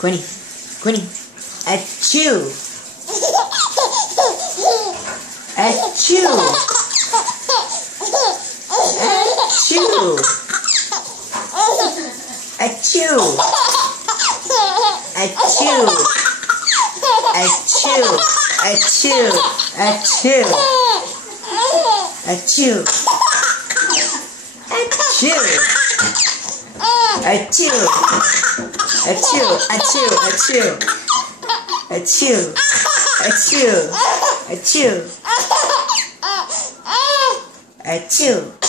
Quinny, Quinny, achoo, achoo, achoo, achoo, achoo, achoo, achoo, achoo, achoo, achoo, achoo, achoo, achoo, achoo, achoo, achoo, achoo, achoo.